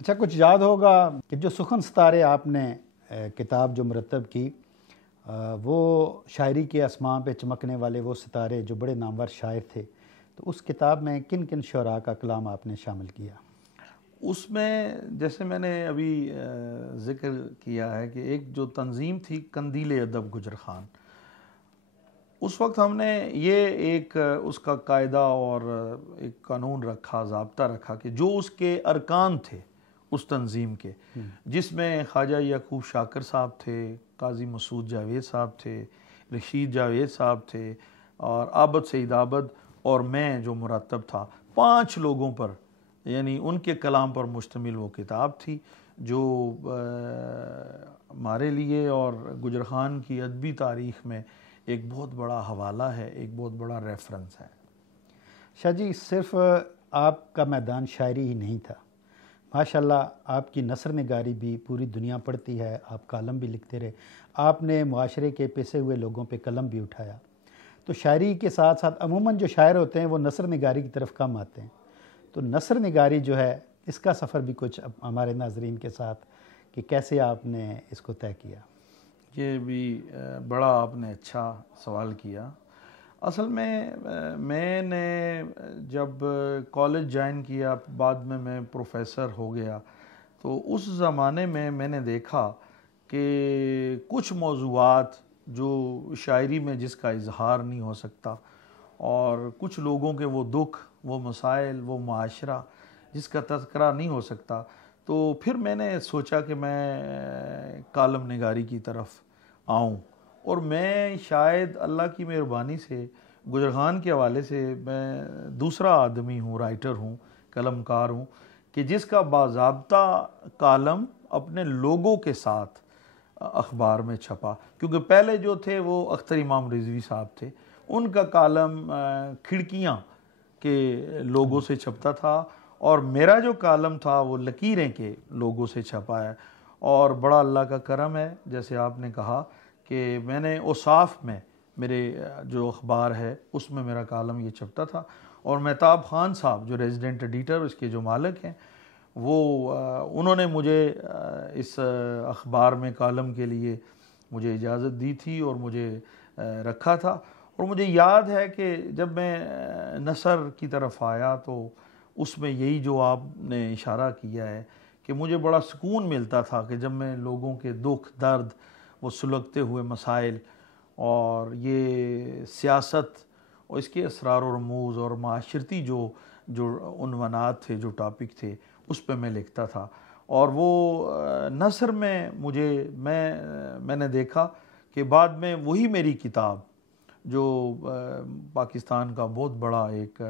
اچھا، کچھ یاد ہوگا کہ جو سخن ستارے آپ نے کتاب جو مرتب کی، وہ شاعری کے اسماء پہ چمکنے والے وہ ستارے جو بڑے نامور شاعر تھے، تو اس کتاب میں کن کن شعراء کا کلام آپ نے شامل کیا؟ اس میں جیسے میں نے ابھی ذکر کیا ہے کہ ایک جو تنظیم تھی قندیل ادب گجر خان، اس وقت ہم نے یہ ایک اس کا قاعدہ اور ایک قانون رکھا، ضابطہ رکھا کہ جو اس کے ارکان تھے اس تنظیم کے، جس میں خواجہ یعقوب شاکر صاحب تھے، قاضی مسعود جاوید صاحب تھے، رشید جاوید صاحب تھے، اور عابد سعید عابد اور میں جو مرتب تھا، 5 لوگوں پر، یعنی ان کے کلام پر مشتمل وہ کتاب تھی جو ہمارے لیے اور گجر خان کی ادبی تاریخ میں ایک بہت بڑا حوالہ ہے، ایک بہت بڑا ریفرنس ہے۔ شاہ جی، صرف آپ کا میدان شاعری ہی نہیں تھا، ماشاءاللہ آپ کی نثر نگاری بھی پوری دنیا پڑھتی ہے، آپ کالم بھی لکھتے رہے، آپ نے معاشرے کے پسے ہوئے لوگوں پہ قلم بھی اٹھایا، تو شاعری کے ساتھ ساتھ عموماً جو شاعر ہوتے ہیں وہ نثر نگاری کی طرف کم آتے ہیں، تو نثر نگاری جو ہے اس کا سفر بھی کچھ ہمارے ناظرین کے ساتھ کہ کیسے آپ نے اس کو طے کیا؟ یہ بھی بڑا آپ نے اچھا سوال کیا۔ اصل میں نے جب کالج جوائن کیا، بعد میں پروفیسر ہو گیا، تو اس زمانے میں نے دیکھا کہ کچھ موضوعات جو شاعری میں جس کا اظہار نہیں ہو سکتا، اور کچھ لوگوں کے وہ دکھ، وہ مسائل، وہ معاشرہ جس کا تذکرہ نہیں ہو سکتا، تو پھر میں نے سوچا کہ میں کالم نگاری کی طرف آؤں، اور میں شاید اللہ کی مہربانی سے گجر خان کے حوالے سے میں دوسرا آدمی ہوں، رائٹر ہوں، قلم کار ہوں کہ جس کا باضابطہ کالم اپنے لوگوں کے ساتھ اخبار میں چھپا، کیونکہ پہلے جو تھے وہ اختر امام رضوی صاحب تھے، ان کا کالم کھڑکیاں کے لوگوں سے چھپتا تھا، اور میرا جو کالم تھا وہ لکیریں کے لوگوں سے چھپا ہے، اور بڑا اللہ کا کرم ہے، جیسے آپ نے کہا کہ میں نے اوصاف میں میرے جو اخبار ہے اس میں میرا کالم یہ چھپتا تھا، اور مہتاب خان صاحب جو ریزیڈنٹ ایڈیٹر اس کے جو مالک ہیں، وہ انہوں نے مجھے اس اخبار میں کالم کے لیے مجھے اجازت دی تھی اور مجھے رکھا تھا، اور مجھے یاد ہے کہ جب میں نثر کی طرف آیا تو اس میں یہی جو آپ نے اشارہ کیا ہے کہ مجھے بڑا سکون ملتا تھا کہ جب میں لوگوں کے دکھ درد، وہ سلگتے ہوئے مسائل، اور یہ سیاست اور اس کے اسرار و رموز اور معاشرتی جو عنوانات تھے، جو ٹاپک تھے، اس پہ میں لکھتا تھا، اور وہ نثر میں میں نے دیکھا کہ بعد میں وہی میری کتاب جو پاکستان کا بہت بڑا ایک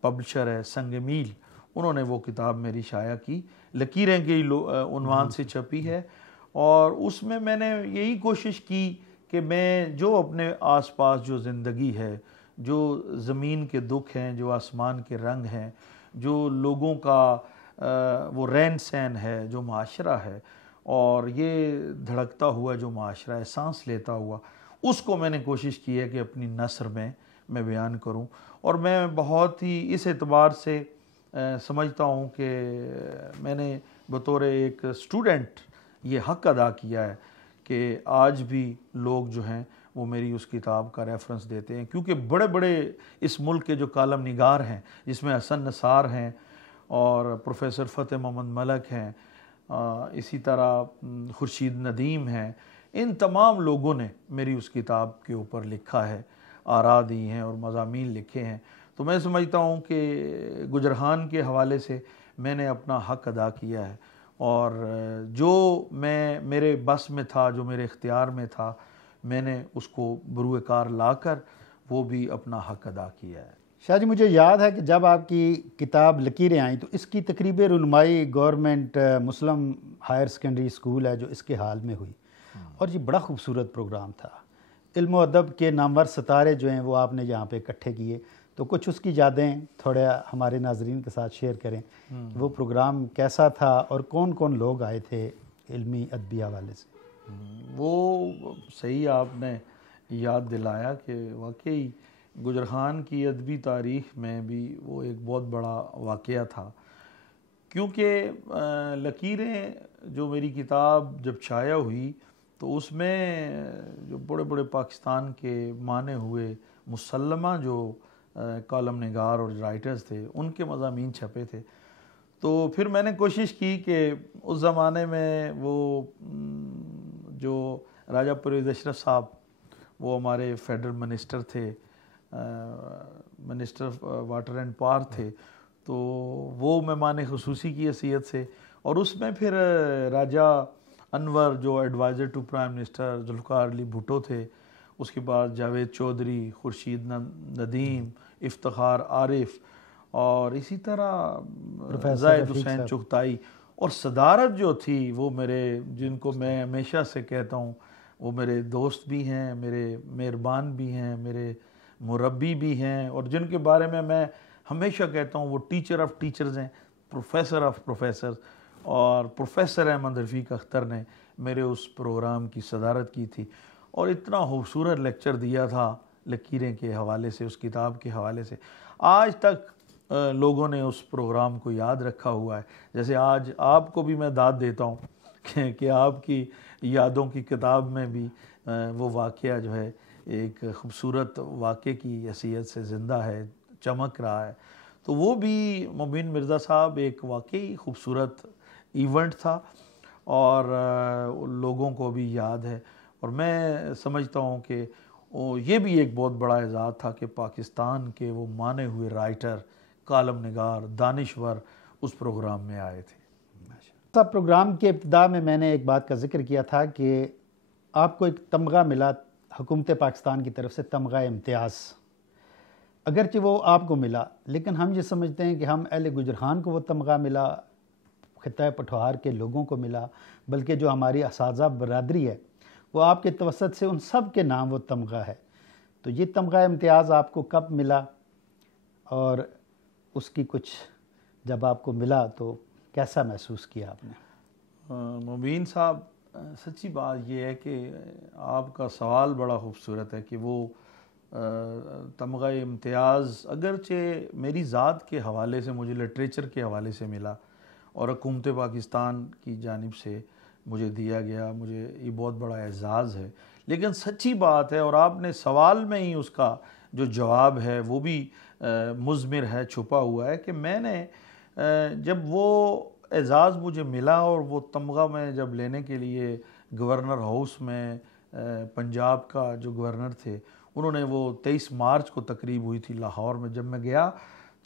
پبلشر ہے سنگ میل، انہوں نے وہ کتاب میری شائع کی، لکیریں کے عنوان سے چھپی ہے، اور اس میں نے یہی کوشش کی کہ میں جو اپنے آس پاس جو زندگی ہے، جو زمین کے دکھ ہیں، جو آسمان کے رنگ ہیں، جو لوگوں کا وہ رہن سہن ہے، جو معاشرہ ہے، اور یہ دھڑکتا ہوا جو معاشرہ ہے، سانس لیتا ہوا، اس کو میں نے کوشش کی ہے کہ اپنی نثر میں بیان کروں، اور میں بہت ہی اس اعتبار سے سمجھتا ہوں کہ میں نے بطور ایک اسٹوڈنٹ یہ حق ادا کیا ہے کہ آج بھی لوگ جو ہیں وہ میری اس کتاب کا ریفرنس دیتے ہیں، کیونکہ بڑے بڑے اس ملک کے جو کالم نگار ہیں، جس میں حسن نثار ہیں اور پروفیسر فتح محمد ملک ہیں، اسی طرح خورشید ندیم ہیں، ان تمام لوگوں نے میری اس کتاب کے اوپر لکھا ہے، آراء دی ہیں اور مضامین لکھے ہیں، تو میں سمجھتا ہوں کہ گجر خان کے حوالے سے میں نے اپنا حق ادا کیا ہے، اور جو میرے بس میں تھا، جو میرے اختیار میں تھا، میں نے اس کو بروئے کار لا کر وہ بھی اپنا حق ادا کیا ہے۔ شاہ جی، مجھے یاد ہے کہ جب آپ کی کتاب لکیریں آئیں تو اس کی تقریب رونمائی گورنمنٹ مسلم ہائر سیکنڈری اسکول ہے جو اس کے حال میں ہوئی، اور یہ بڑا خوبصورت پروگرام تھا، علم و ادب کے نامور ستارے جو ہیں وہ آپ نے یہاں پہ اکٹھے کیے، تو کچھ اس کی یادیں تھوڑا ہمارے ناظرین کے ساتھ شیئر کریں، وہ پروگرام کیسا تھا اور کون کون لوگ آئے تھے علمی ادبی حوالے سے؟ وہ صحیح آپ نے یاد دلایا کہ واقعی گجر خان کی ادبی تاریخ میں بھی وہ ایک بہت بڑا واقعہ تھا کیونکہ لکیریں جو میری کتاب جب شائع ہوئی تو اس میں جو بڑے بڑے پاکستان کے مانے ہوئے مسلمہ جو کالم نگار اور رائٹرز تھے ان کے مضامین چھپے تھے. تو پھر میں نے کوشش کی کہ اس زمانے میں وہ جو راجہ پرویز اشرف صاحب وہ ہمارے فیڈرل منسٹر تھے, منسٹر واٹر اینڈ پاور تھے, تو وہ مہمان خصوصی کی حیثیت سے, اور اس میں پھر راجہ انور جو adviser to prime minister Zulfiqar Ali Bhutto تھے, اس کے بعد جاوید چودھری, خورشید ندیم, افتخار عارف, اور اسی طرح زاہد حسین چغتائی, اور صدارت جو تھی وہ میرے, جن کو میں ہمیشہ سے کہتا ہوں وہ میرے دوست بھی ہیں, میرے مہربان بھی ہیں, میرے مربی بھی ہیں, اور جن کے بارے میں ہمیشہ کہتا ہوں وہ ٹیچر آف ٹیچرز ہیں, پروفیسر آف پروفیسرز. اور پروفیسر احمد رفیق اختر نے میرے اس پروگرام کی صدارت کی تھی, اور اتنا خوبصورت لیکچر دیا تھا لکیریں کے حوالے سے, اس کتاب کے حوالے سے. آج تک لوگوں نے اس پروگرام کو یاد رکھا ہوا ہے. جیسے آج آپ کو بھی میں داد دیتا ہوں کہ آپ کی یادوں کی کتاب میں بھی وہ واقعہ جو ہے ایک خوبصورت واقعے کی حیثیت سے زندہ ہے, چمک رہا ہے. تو وہ بھی مبین مرزا صاحب ایک واقعی خوبصورت ایونٹ تھا, اور لوگوں کو بھی یاد ہے. اور میں سمجھتا ہوں کہ یہ بھی ایک بہت بڑا اعزاز تھا کہ پاکستان کے وہ مانے ہوئے رائٹر, کالم نگار, دانشور اس پروگرام میں آئے تھے. صاحب, پروگرام کے ابتدا میں نے ایک بات کا ذکر کیا تھا کہ آپ کو ایک تمغہ ملا حکومت پاکستان کی طرف سے, تمغہ امتیاز. اگرچہ وہ آپ کو ملا, لیکن ہم یہ سمجھتے ہیں کہ ہم اہل گجرخان کو وہ تمغہ ملا, خطہ پٹھوار کے لوگوں کو ملا, بلکہ جو ہماری اساتذہ برادری ہے وہ آپ کے توسط سے ان سب کے نام وہ تمغہ ہے. تو یہ تمغہ امتیاز آپ کو کب ملا, اور اس کی کچھ جب آپ کو ملا تو کیسا محسوس کیا آپ نے؟ مبین صاحب, سچی بات یہ ہے کہ آپ کا سوال بڑا خوبصورت ہے کہ وہ تمغہ امتیاز اگرچہ میری ذات کے حوالے سے, مجھے لٹریچر کے حوالے سے ملا اور حکومت پاکستان کی جانب سے مجھے دیا گیا, مجھے یہ بہت بڑا اعزاز ہے. لیکن سچی بات ہے, اور آپ نے سوال میں ہی اس کا جو جواب ہے وہ بھی مضمر ہے, چھپا ہوا ہے, کہ میں نے جب وہ اعزاز مجھے ملا اور وہ تمغہ میں جب لینے کے لیے گورنر ہاؤس میں, پنجاب کا جو گورنر تھے انہوں نے, وہ 23 مارچ کو تقریب ہوئی تھی لاہور میں, جب میں گیا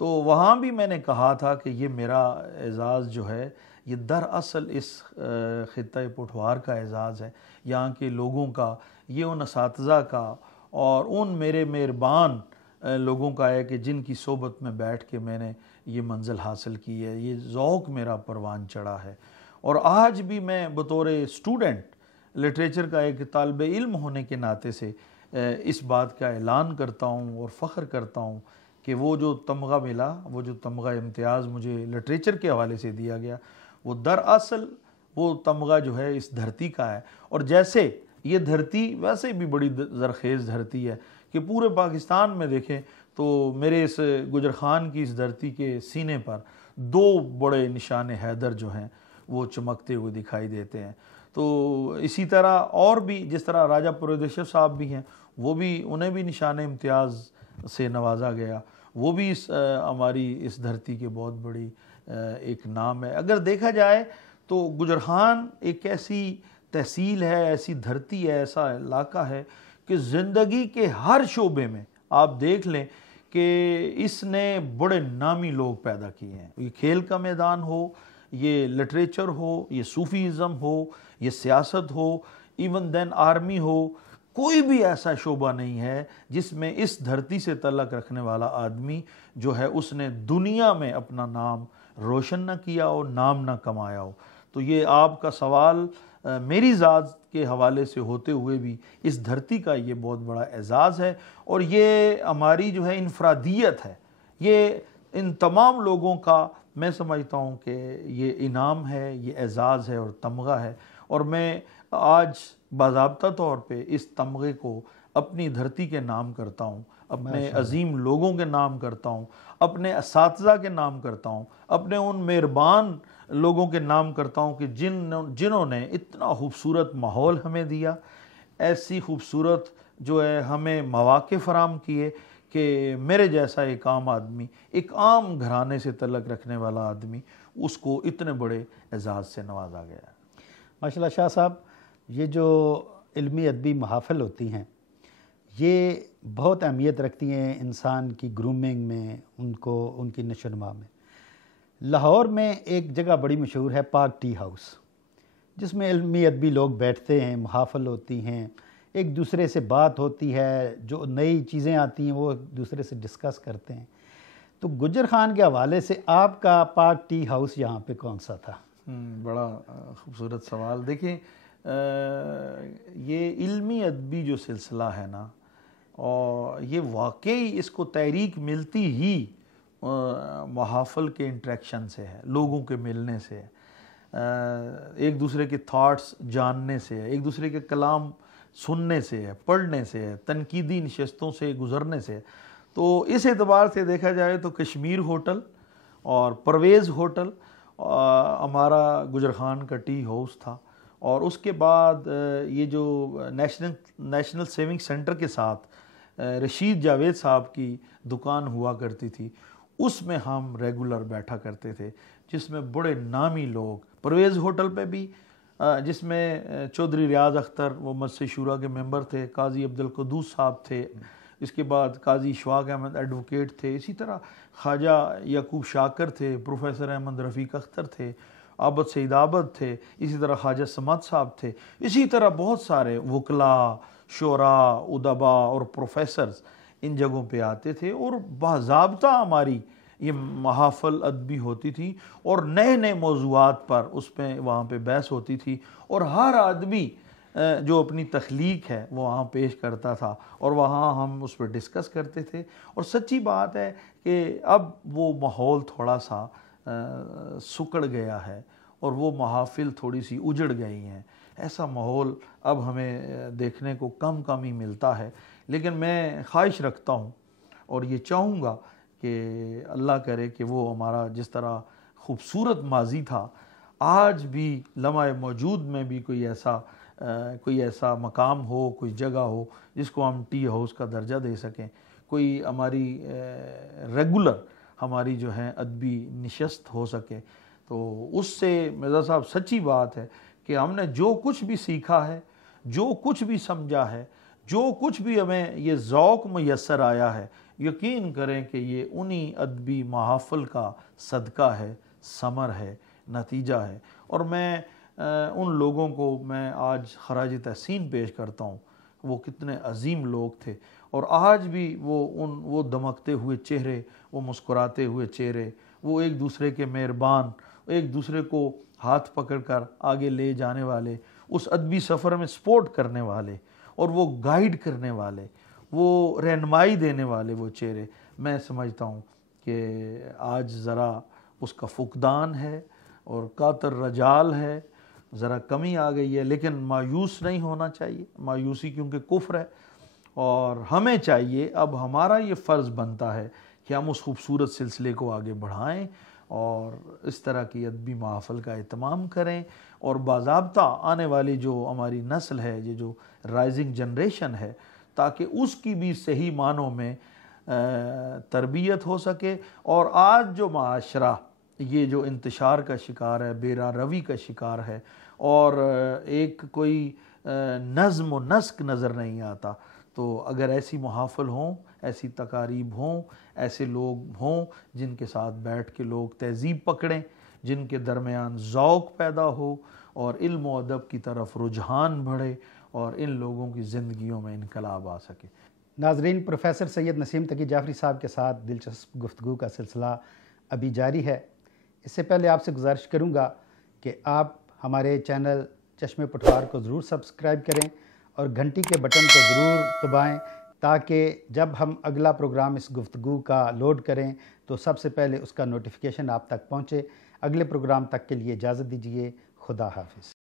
تو وہاں بھی میں نے کہا تھا کہ یہ میرا اعزاز جو ہے یہ دراصل اس خطہ پٹھوار کا اعزاز ہے, یہاں کے لوگوں کا, یہ ان اساتذہ کا اور ان میرے مہربان لوگوں کا ہے کہ جن کی صحبت میں بیٹھ کے میں نے یہ منزل حاصل کی ہے. یہ ذوق میرا پروان چڑھا ہے, اور آج بھی میں بطور اسٹوڈنٹ لٹریچر کا ایک طالب علم ہونے کے ناطے سے اس بات کا اعلان کرتا ہوں اور فخر کرتا ہوں کہ وہ جو تمغہ ملا, وہ جو تمغہ امتیاز مجھے لٹریچر کے حوالے سے دیا گیا, وہ دراصل وہ تمغہ جو ہے اس دھرتی کا ہے. اور جیسے یہ دھرتی ویسے بھی بڑی زرخیز دھرتی ہے کہ پورے پاکستان میں دیکھیں تو میرے اس گجرخان کی اس دھرتی کے سینے پر 2 بڑے نشان حیدر جو ہیں وہ چمکتے ہوئے دکھائی دیتے ہیں. تو اسی طرح اور بھی, جس طرح راجہ پرویز اشرف صاحب بھی ہیں, وہ بھی, انہیں بھی نشان امتیاز سے نوازا گیا, وہ بھی ہماری اس دھرتی کے بہت بڑی ایک نام ہے. اگر دیکھا جائے تو گجرخان ایک ایسی تحصیل ہے, ایسی دھرتی ہے, ایسا علاقہ ہے کہ زندگی کے ہر شعبے میں آپ دیکھ لیں کہ اس نے بڑے نامی لوگ پیدا کیے ہیں. یہ کھیل کا میدان ہو, یہ لٹریچر ہو, یہ صوفیزم ہو, یہ سیاست ہو, ایون دین آرمی ہو, کوئی بھی ایسا شعبہ نہیں ہے جس میں اس دھرتی سے تعلق رکھنے والا آدمی جو ہے اس نے دنیا میں اپنا نام روشن نہ کیا ہو, نام نہ کمایا ہو. تو یہ آپ کا سوال میری ذات کے حوالے سے ہوتے ہوئے بھی اس دھرتی کا یہ بہت بڑا اعزاز ہے, اور یہ ہماری جو ہے انفرادیت ہے, یہ ان تمام لوگوں کا میں سمجھتا ہوں کہ یہ انعام ہے, یہ اعزاز ہے اور تمغہ ہے. اور میں آج باضابطہ طور پہ اس تمغے کو اپنی دھرتی کے نام کرتا ہوں, اپنے عظیم لوگوں کے نام کرتا ہوں، اپنے اساتذہ کے نام کرتا ہوں، اپنے ان مہربان لوگوں کے نام کرتا ہوں کہ جنہوں نے اتنا خوبصورت ماحول ہمیں دیا، ایسی خوبصورت جو ہے ہمیں مواقع فراہم کیے کہ میرے جیسا ایک عام آدمی، ایک عام گھرانے سے تعلق رکھنے والا آدمی، اس کو اتنے بڑے اعزاز سے نوازا گیا ہے۔ ماشاءاللہ شاہ صاحب، یہ جو علمی ادبی محافل ہوتی ہیں یہ بہت اہمیت رکھتی ہیں انسان کی گرومنگ میں، ان کی نشو و نما میں۔ لاہور میں ایک جگہ بڑی مشہور ہے، پاک ٹی ہاؤس، جس میں علمی ادبی لوگ بیٹھتے ہیں، محافل ہوتی ہیں، ایک دوسرے سے بات ہوتی ہے، جو نئی چیزیں آتی ہیں وہ ایک دوسرے سے ڈسکس کرتے ہیں۔ تو گجر خان کے حوالے سے آپ کا پاک ٹی ہاؤس یہاں پہ کون سا تھا؟ بڑا خوبصورت سوال۔ دیکھیں، یہ علمی ادبی جو سلسلہ ہے نا، اور یہ واقعی اس کو تحریک ملتی ہی محافل کے انٹریکشن سے ہے، لوگوں کے ملنے سے ہے، ایک دوسرے کے تھاٹس جاننے سے ہے، ایک دوسرے کے کلام سننے سے ہے، پڑھنے سے ہے، تنقیدی نشستوں سے گزرنے سے ہے۔ تو اس اعتبار سے دیکھا جائے تو کشمیر ہوٹل اور پرویز ہوٹل ہمارا گجر خان کا ٹی ہاؤس تھا، اور اس کے بعد یہ جو نیشنل سیونگ سینٹر کے ساتھ رشید جاوید صاحب کی دکان ہوا کرتی تھی، اس میں ہم ریگولر بیٹھا کرتے تھے، جس میں بڑے نامی لوگ، پرویز ہوٹل پہ بھی جس میں چودھری ریاض اختر وہ مجلس شورا کے ممبر تھے، قاضی عبدالقدوس صاحب تھے، اس کے بعد قاضی اشفاق احمد ایڈوکیٹ تھے، اسی طرح خواجہ یعقوب شاکر تھے، پروفیسر احمد رفیق اختر تھے، عابد سعید عابد تھے، اسی طرح خواجہ سمد صاحب تھے، اسی طرح بہت سارے وکلاء، شعراء، ادباء اور پروفیسرز ان جگہوں پہ آتے تھے، اور باضابطہ ہماری یہ محافل ادبی ہوتی تھی، اور نئے نئے موضوعات پر اس پہ وہاں پہ بحث ہوتی تھی، اور ہر آدمی جو اپنی تخلیق ہے وہ وہاں پیش کرتا تھا، اور وہاں ہم اس پہ ڈسکس کرتے تھے۔ اور سچی بات ہے کہ اب وہ ماحول تھوڑا سا سکڑ گیا ہے، اور وہ محافل تھوڑی سی اجڑ گئی ہیں، ایسا ماحول اب ہمیں دیکھنے کو کم ہی ملتا ہے۔ لیکن میں خواہش رکھتا ہوں اور یہ چاہوں گا کہ اللہ کرے کہ وہ ہمارا جس طرح خوبصورت ماضی تھا، آج بھی لمحہ موجود میں بھی کوئی ایسا مقام ہو، کوئی جگہ ہو جس کو ہم ٹی ہاؤس کا درجہ دے سکیں، کوئی ہماری ریگولر ہماری جو ہے ادبی نشست ہو سکے۔ تو اس سے مرزا صاحب سچی بات ہے کہ ہم نے جو کچھ بھی سیکھا ہے، جو کچھ بھی سمجھا ہے، جو کچھ بھی ہمیں یہ ذوق میسر آیا ہے، یقین کریں کہ یہ انہی ادبی محافل کا صدقہ ہے، ثمر ہے، نتیجہ ہے۔ اور میں ان لوگوں کو میں آج خراج تحسین پیش کرتا ہوں، وہ کتنے عظیم لوگ تھے، اور آج بھی وہ دمکتے ہوئے چہرے، وہ مسکراتے ہوئے چہرے، وہ ایک دوسرے کے مہربان، ایک دوسرے کو ہاتھ پکڑ کر آگے لے جانے والے، اس ادبی سفر میں سپورٹ کرنے والے، اور وہ گائیڈ کرنے والے، وہ رہنمائی دینے والے وہ چہرے، میں سمجھتا ہوں کہ آج ذرا اس کا فقدان ہے، اور کاتر رجال ہے، ذرا کمی آ گئی ہے۔ لیکن مایوس نہیں ہونا چاہیے، مایوسی کیونکہ کفر ہے، اور ہمیں چاہیے، اب ہمارا یہ فرض بنتا ہے کہ ہم اس خوبصورت سلسلے کو آگے بڑھائیں، اور اس طرح کی ادبی محافل کا اہتمام کریں، اور باضابطہ آنے والی جو ہماری نسل ہے، یہ جو رائزنگ جنریشن ہے، تاکہ اس کی بھی صحیح معنوں میں تربیت ہو سکے۔ اور آج جو معاشرہ یہ جو انتشار کا شکار ہے، بے راہ روی کا شکار ہے، اور ایک کوئی نظم و نسق نظر نہیں آتا، تو اگر ایسی محافل ہوں، ایسی تقاریب ہوں، ایسے لوگ ہوں جن کے ساتھ بیٹھ کے لوگ تہذیب پکڑیں، جن کے درمیان ذوق پیدا ہو، اور علم و ادب کی طرف رجحان بڑھے، اور ان لوگوں کی زندگیوں میں انقلاب آ سکے۔ ناظرین، پروفیسر سید نسیم تقی جعفری صاحب کے ساتھ دلچسپ گفتگو کا سلسلہ ابھی جاری ہے۔ اس سے پہلے آپ سے گزارش کروں گا کہ آپ ہمارے چینل چشم پٹوار کو ضرور سبسکرائب کریں، اور گھنٹی کے بٹن کو ضرور دبائیں، تاکہ جب ہم اگلا پروگرام اس گفتگو کا لوڈ کریں تو سب سے پہلے اس کا نوٹیفیکیشن آپ تک پہنچے۔ اگلے پروگرام تک کے لیے اجازت دیجیے۔ خدا حافظ۔